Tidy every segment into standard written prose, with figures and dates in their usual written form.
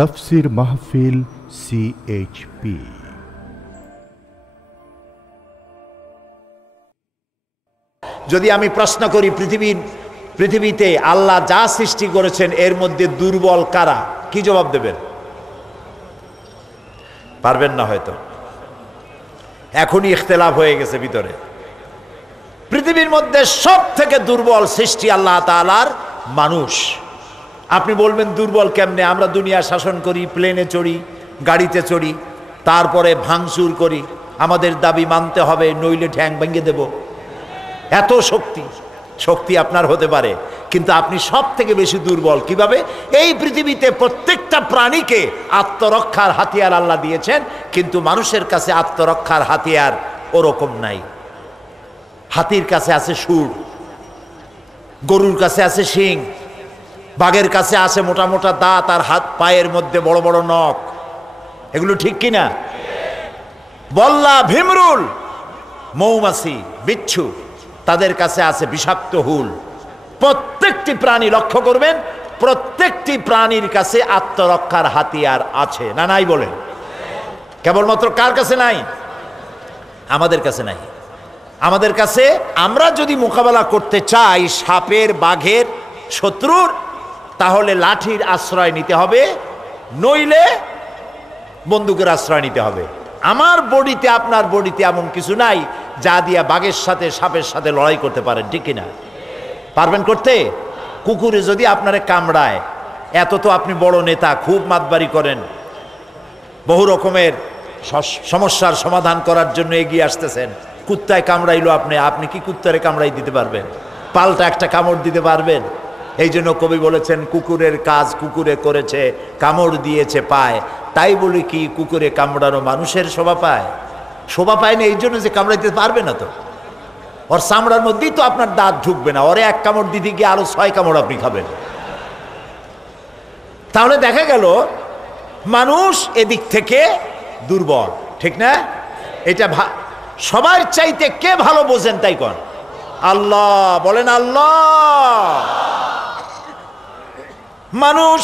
তাফসীর মাহফিল CHP। যদি আমি প্রশ্ন করি পৃথিবীতে আল্লাহ যা সৃষ্টি করেছেন এর মধ্যে দুর্বল কারা, কি জবাব দেবেন? পারবেন না হয়তো, এখনই ইখতিলাফ হয়ে গেছে ভিতরে। পৃথিবীর মধ্যে সব থেকে দুর্বল সৃষ্টি আল্লাহ তাআলার মানুষ। আপনি বলবেন দুর্বল কেমনে? আমরা দুনিয়া শাসন করি, প্লেনে চড়ি, গাড়িতে চড়ি, তারপরে ভাঙচুর করি, আমাদের দাবি মানতে হবে, নইলে ঠ্যাং ভেঙে দেব। এত শক্তি আপনার হতে পারে, কিন্তু আপনি সব থেকে বেশি দুর্বল কিভাবে? এই পৃথিবীতে প্রত্যেকটা প্রাণীকে আত্মরক্ষার হাতিয়ার আল্লাহ দিয়েছেন, কিন্তু মানুষের কাছে আত্মরক্ষার হাতিয়ার ওরকম নাই। হাতির কাছে আছে সুর, গরুর কাছে আছে শিং, বাঘের কাছে আছে মোটা মোটা দাঁত আর হাত পায়ের মধ্যে বড় বড় নখ। এগুলো ঠিক কিনা? বল্লা, ভীমরুল, মৌমাছি, বিচ্ছু, তাদের কাছে আছে বিষাক্ত হুল। প্রত্যেকটি প্রাণী লক্ষ্য করবেন, প্রত্যেকটি প্রাণীর কাছে আত্মরক্ষার হাতিয়ার আছে না নাই বলেন? কেবলমাত্র কার কাছে নাই? আমাদের কাছে নাই। আমাদের কাছে, আমরা যদি মোকাবেলা করতে চাই সাপের, বাঘের, শত্রুর, তাহলে লাঠির আশ্রয় নিতে হবে, নইলে বন্দুকের আশ্রয় নিতে হবে। আমার বডিতে, আপনার বডিতে এমন কিছু নাই যা দিয়া বাঘের সাথে, সাপের সাথে লড়াই করতে পারেন, ঠিক কিনা? পারবেন করতে? কুকুরে যদি আপনারে কামড়ায়, এত তো আপনি বড় নেতা, খুব মাতবাড়ি করেন, বহু রকমের সমস্যার সমাধান করার জন্য এগিয়ে আসতেছেন, কুত্তায় কামড়াইলো আপনি কি কুত্তারে কামড়াই দিতে পারবেন? পাল্টা একটা কামড় দিতে পারবেন? এই জন্য কবি বলেছেন, কুকুরের কাজ কুকুরে করেছে, কামড় দিয়েছে পায়। তাই বলে কি কুকুরে কামড়ানো মানুষের শোভা পায়? শোভা পায় না এই জন্য যে কামড়াইতে পারবে না, তো ওর চামড়ার মধ্যেই তো আপনার দাঁত ঢুকবে না, ওরে এক কামড় দিতে গিয়ে আরো 6 কামড় আপনি খাবেন। তাহলে দেখা গেল মানুষ এদিক থেকে দুর্বল, ঠিক না? এটা সবার চাইতে কে ভালো বোঝেন তাই কন? আল্লাহ। বলেন আল্লাহ। মানুষ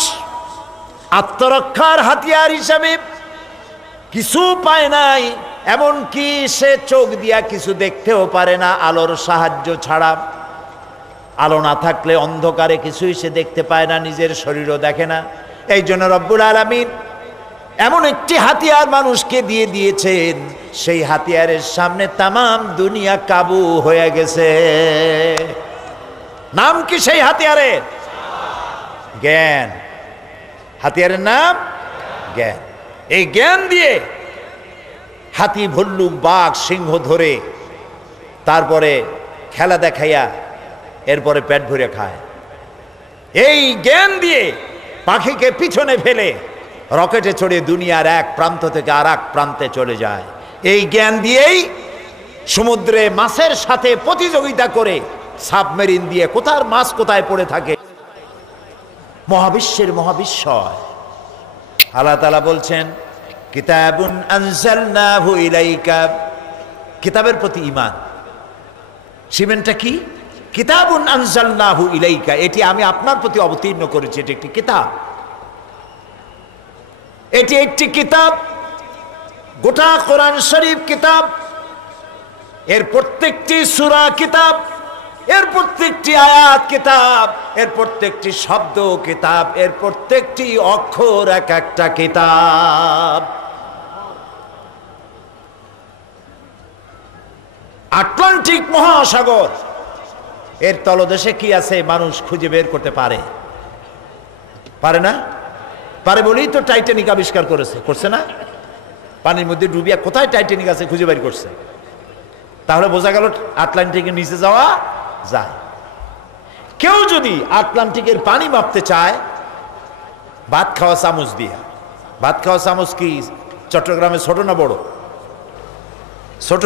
আত্মরক্ষার হাতিয়ার হিসাবে কিছু পায় নাই, এমনকি সে চোখ দিয়া কিছু দেখতেও পারে না আলোর সাহায্য ছাড়া। আলো না থাকলে অন্ধকারে কিছুই সে দেখতে পায় না, নিজের শরীরও দেখে না। এই জন্য রব্বুল আলামিন এমন একটি হাতিয়ার মানুষকে দিয়ে দিয়েছেন, সেই হাতিয়ারের সামনে তামাম দুনিয়া কাবু হয়ে গেছে। নাম কি সেই হাতিয়ারের? জ্ঞান। হাতিয়ারের নাম জ্ঞান। এই জ্ঞান দিয়ে হাতি, ভল্লুক, বাঘ, সিংহ ধরে, তারপরে খেলা দেখাইয়া এরপরে পেট ভরে খায়। এই জ্ঞান দিয়ে পাখিকে পিছনে ফেলে রকেটে চড়ে দুনিয়ার এক প্রান্ত থেকে আর এক প্রান্তে চলে যায়। এই জ্ঞান দিয়েই সমুদ্রে মাছের সাথে প্রতিযোগিতা করে সাবমেরিন দিয়ে কোথার মাছ কোথায় পড়ে থাকে, মহাবিশ্বের মহাবিশ্বয়। আল্লাহ তাআলা বলছেন, কিতাবুন আনজালনাহু ইলাইকা। কিতাবের প্রতি ঈমান। শিবেনটা কি? কিতাবুন আনজালনাহু ইলাইকা, এটি আমি আপনার প্রতি অবতীর্ণ করেছি। এটি একটি কিতাব। এটি একটি কিতাব, গোটা কোরআন শরীফ কিতাব। এর প্রত্যেকটি সূরা কিতাব, এর প্রত্যেকটি আয়াত কিতাব, এর প্রত্যেকটি শব্দ কিতাব, এর প্রত্যেকটি অক্ষর এক একটা কিতাব। আটলান্টিক মহাসাগর, এর তলদেশে কি আছে মানুষ খুঁজে বের করতে পারে? পারে না? পারে বলেই তো টাইটানিক আবিষ্কার করছে না? পানির মধ্যে ডুবিয়া কোথায় টাইটানিক আছে খুঁজে বের করছে। তাহলে বোঝা গেল আটলান্টিকের নিচে যাওয়া যায়। কেউ যদি আটলান্টিকের পানি মাপতে চায় ভাত খাওয়া চামচ দিয়া, ভাত খাওয়া চামচ কি চট্টগ্রামে ছোট না বড়? ছোট?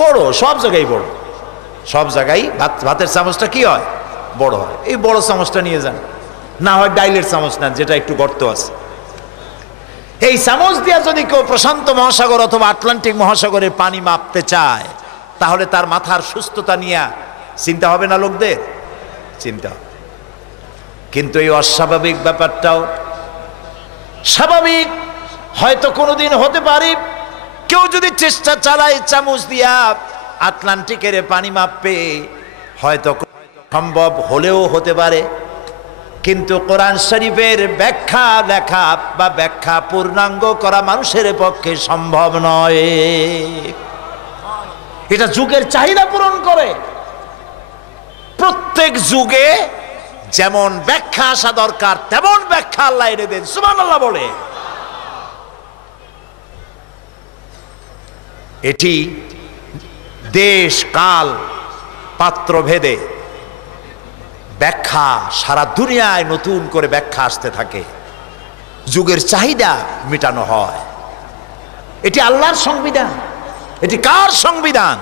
বড়। সব জায়গায় বড়। সব জায়গায় ভাতের চামচটা কি হয়? বড় হয়। এই বড় চামচটা নিয়ে যান, না হয় ডাইলের চামচ নেন যেটা একটু গর্ত আছে। এই চামচ দিয়া যদি কেউ প্রশান্ত মহাসাগর অথবা আটলান্টিক মহাসাগরের পানি মাপতে চায়, তাহলে তার মাথার সুস্থতা নিয়ে চিন্তা হবে না লোকদের? চিন্তা। কিন্তু এই অস্বাভাবিক ব্যাপারটাও স্বাভাবিক হয়তো কোনোদিন হতে পারে কেউ যদি চেষ্টা চালায় চামচ দিয়া আটলান্টিকের পানি মাপবে, হয়তো সম্ভব হলেও হতে পারে। কিন্তু কোরআন শরীফের ব্যাখ্যা লেখা বা ব্যাখ্যা পূর্ণাঙ্গ করা মানুষের পক্ষে সম্ভব নয়। এটা যুগের চাহিদা পূরণ করে। প্রত্যেক যুগে যেমন ব্যাখ্যা আসা দরকার তেমন ব্যাখ্যা আল্লাহ এনে দেন, সুবহানাল্লাহ বলে। এটি দেশ কাল পাত্র ভেদে ব্যাখ্যা সারা দুনিয়ায় নতুন করে ব্যাখ্যা আসতে থাকে, যুগের চাহিদা মেটানো হয়। এটি আল্লাহর সংবিধান। এটি কার সংবিধান?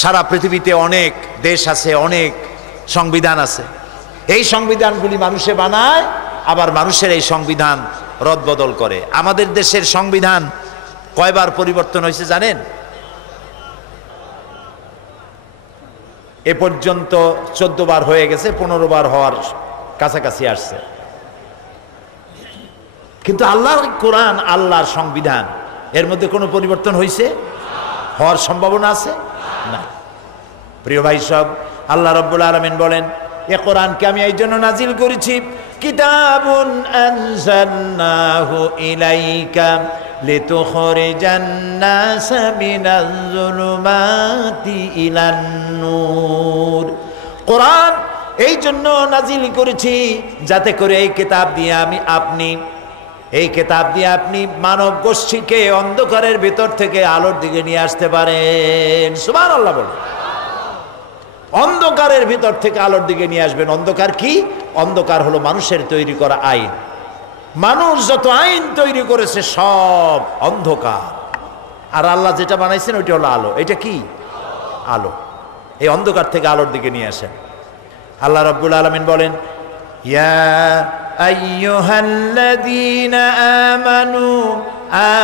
সারা পৃথিবীতে অনেক দেশ আছে, অনেক সংবিধান আছে। এই সংবিধানগুলি মানুষে বানায়, আবার মানুষের এই সংবিধান রদবদল করে। আমাদের দেশের সংবিধান কয়বার পরিবর্তন হয়েছে জানেন? এ পর্যন্ত 14 বার হয়ে গেছে, 15 বার হওয়ার কাছাকাছি আসছে। কিন্তু আল্লাহর কোরআন, আল্লাহর সংবিধান, এর মধ্যে কোনো পরিবর্তন হয়েছে? হওয়ার সম্ভাবনা আছে না। প্রিয় ভাই সব, আল্লাহ রাব্বুল আলামিন বলেন, এ কোরআনকে আমি এই জন্য নাজিল করেছি, কিতাবুন আনজালনাহু ইলাইকা লিতুখরিজান নাসা মিনাজ যুলুমাতি ইলান নূর। কোরআন এই জন্য নাজিল করেছি যাতে করে এই কিতাব দিয়ে আপনি মানব গোষ্ঠীকে অন্ধকারের ভিতর থেকে আলোর দিকে নিয়ে আসতে পারেন। সুবহানাল্লাহ বলেন। অন্ধকারের ভিতর থেকে আলোর দিকে নিয়ে আসবেন। অন্ধকার কি? অন্ধকার হলো মানুষের তৈরি করা আইন। মানুষ যত আইন তৈরি করেছে সব অন্ধকার, আর আল্লাহ যেটা বানাইছেন ওইটা হলো আলো। এটা কি? আলো। এই অন্ধকার থেকে আলোর দিকে নিয়ে আসেন। আল্লাহ রাব্বুল আলামিন বলেন, ইয়া আইয়ুহাল্লাযীনা আমানু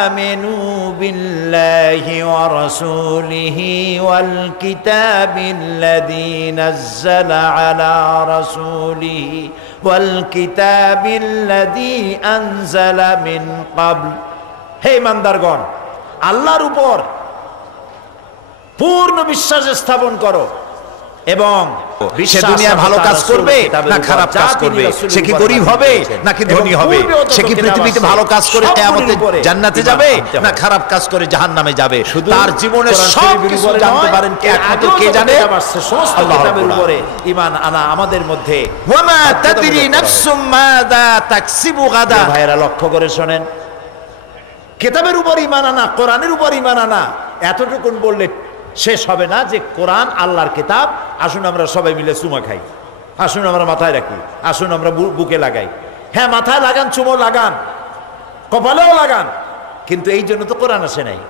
আমিনু বিল্লাহি ওয়া রাসূলিহি ওয়াল কিতাবিল্লাযী নাযালা আলা রাসূলিহি ওয়াল কিতাবিল্লাযী আনজালা মিন ক্বাবল। হে ঈমানদারগণ, আল্লাহর উপর পূর্ণ বিশ্বাস স্থাপন করো এবং সে দুনিয়ায় ভালো কাজ করবে না খারাপ কাজ করবে, সে কি গরিব হবে নাকি ধনী হবে, সে কি পৃথিবীতে ভালো কাজ করে কিয়ামতে জান্নাতে যাবে না খারাপ কাজ করে জাহান্নামে যাবে, তার জীবনের সব কিছু জানতে পারেন কে? একমাত্র কে জানে? সমস্ত কিতাবের উপরে ঈমান আনা আমাদের মধ্যে। ওয়ামা তাদরি নাফসুম মাযা তাকসিবু গাদা। ভাইরা লক্ষ্য করে শুনেন, কিতাবের উপর ঈমান আনা, কোরআনের উপর ঈমান আনা, এতটুকুন বললে শেষ হবে না যে কোরআন আল্লাহর কিতাব। আসুন আমরা সবাই মিলে চুমা খাই, আসুন আমরা মাথায় রাখি, আসুন আমরা বুকে লাগাই। হ্যাঁ, মাথায় লাগান, চুমো লাগান, কপালেও লাগান, কিন্তু এই জন্য তো কোরআন আসে নাই।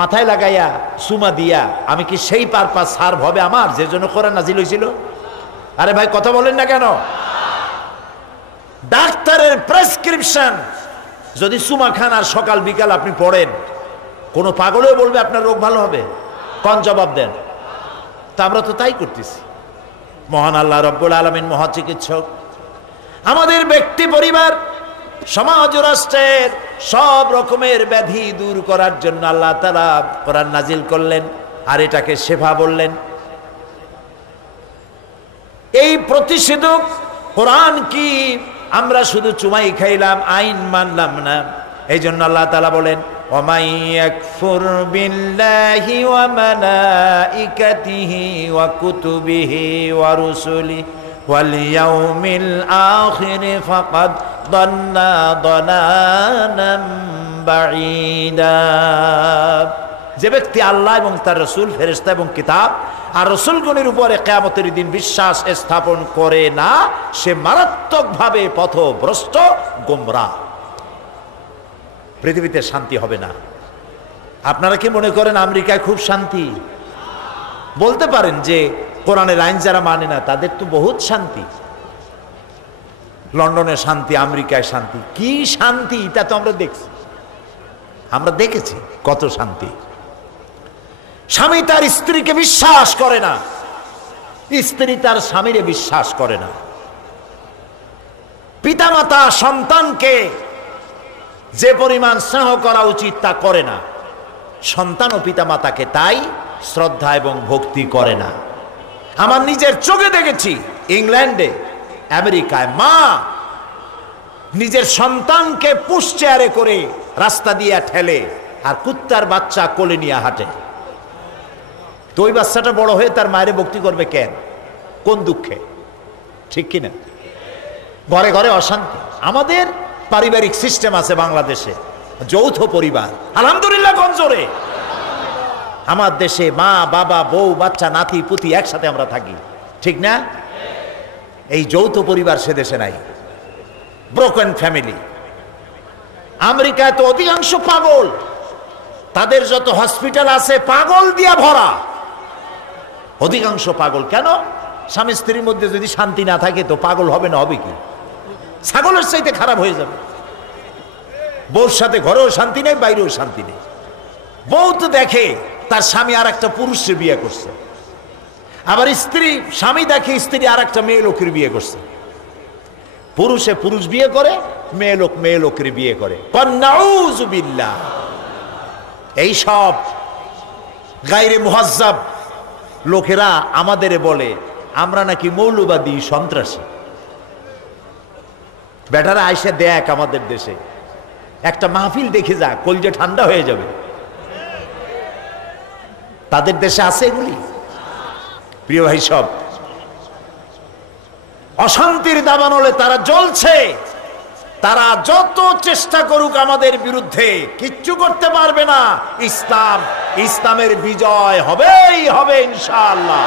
মাথায় লাগাইয়া চুমা দিয়া আমি কি সেই পারপাস সার্ভ হবে আমার যে জন্য কোরআন নাজিল হয়েছিল? আরে ভাই কথা বলেন না কেন? ডাক্তারের প্রেসক্রিপশন যদি চুমা খান আর সকাল বিকাল আপনি পড়েন, কোনো পাগলেও বলবে আপনার রোগ ভালো হবে? কোন জবাব দেন? তা আমরা তো তাই করতেছি। মহান আল্লাহ রাব্বুল আলামিন মহা চিকিৎসক। আমাদের ব্যক্তি, পরিবার, সমাজ ও রাষ্ট্রের সব রকমের ব্যাধি দূর করার জন্য আল্লাহ তাআলা কোরআন নাজিল করলেন, আর এটাকে শেফা বললেন। এই প্রতিষেধক কোরআন কি আমরা শুধু চুমাই খাইলাম, আইন মানলাম না। এই জন্য আল্লাহ তাআলা বলেন, وَمَن يَكْفُرْ بِاللَّهِ وَمَلَائِكَتِهِ وَكُتُبِهِ وَرُسُلِهِ وَالْيَوْمِ الْآخِرِ فَقَدْ ضَلَّ ضَلَالًا بَعِيدًا। যে ব্যক্তি আল্লাহ এবং তার রাসূল, ফেরেশতা এবং কিতাব আর রাসূলগণের উপরে কিয়ামতের দিন বিশ্বাস স্থাপন করে না, সে মারাত্মকভাবে পথভ্রষ্ট, গোমরাহ। পৃথিবীতে শান্তি হবে না। আপনারা কি মনে করেন আমেরিকায় খুব শান্তি? বলতে পারেন যে কোরআনের আইন যারা মানে না তাদের তো বহুত শান্তি। লন্ডনে শান্তি, আমেরিকায় শান্তি। কি শান্তি তা তো আমরা দেখছি, আমরা দেখেছি কত শান্তি। স্বামী তার স্ত্রীকে বিশ্বাস করে না, স্ত্রী তার স্বামীরে বিশ্বাস করে না। পিতামাতা সন্তানকে যে পরিমাণ স্নেহ করা উচিত তা করে না, সন্তান ও পিতামাতাকে তাই শ্রদ্ধা এবং ভক্তি করে না। আমার নিজের চোখে দেখেছি, ইংল্যান্ডে, আমেরিকায় মা নিজের সন্তানকে পুশ চেয়ারে করে রাস্তা দিয়ে ঠেলে আর কুত্তার বাচ্চা কোলে নিয়ে হাঁটে। তো ওই বাচ্চাটা বড় হয়ে তার মায়ের ভক্তি করবে কেন? কোন দুঃখে? ঠিক কিনা? ঘরে ঘরে অশান্তি। আমাদের পারিবারিক সিস্টেম আছে বাংলাদেশে, যৌথ পরিবার, আলহামদুলিল্লাহ গঞ্জরে। আমার দেশে মা বাবা বউ বাচ্চা নাতি পুতি একসাথে আমরা থাকি, ঠিক না? এই যৌথ পরিবার সে দেশে নাই, ব্রোকেন ফ্যামিলি। আমেরিকায় তো অধিকাংশ পাগল, তাদের যত হসপিটাল আছে পাগল দিয়া ভরা, অধিকাংশ পাগল। কেন? স্বামী স্ত্রীর মধ্যে যদি শান্তি না থাকে তো পাগল হবে না, হবে কি? ছাগলের চাইতে খারাপ হয়ে যাবে। বউর সাথে ঘরেও শান্তি নেই, বাইরেও শান্তি নেই। বউ তো দেখে তার স্বামী আর একটা পুরুষের বিয়ে করছে, আবার স্বামী দেখে স্ত্রী আর একটা মেয়ে লোকের বিয়ে করছে। পুরুষে পুরুষ বিয়ে করে, মেয়ে লোকের বিয়ে করে। নাউযুবিল্লাহ। এই সব গায়রে মুহাজ্জাব লোকেরা আমাদের বলে আমরা নাকি মৌলবাদী, সন্ত্রাসী। বেটারা আইসে দেখ আমাদের দেশে একটা মাহফিল দেখে যা, কলজে ঠান্ডা হয়ে যাবে। তাদের দেশে আছে এগুলি? প্রিয় ভাই, সব অশান্তির দাবানলে তারা জ্বলছে। তারা যত চেষ্টা করুক আমাদের বিরুদ্ধে কিচ্ছু করতে পারবে না। ইসলামের বিজয় হবেই হবে ইনশাআল্লাহ।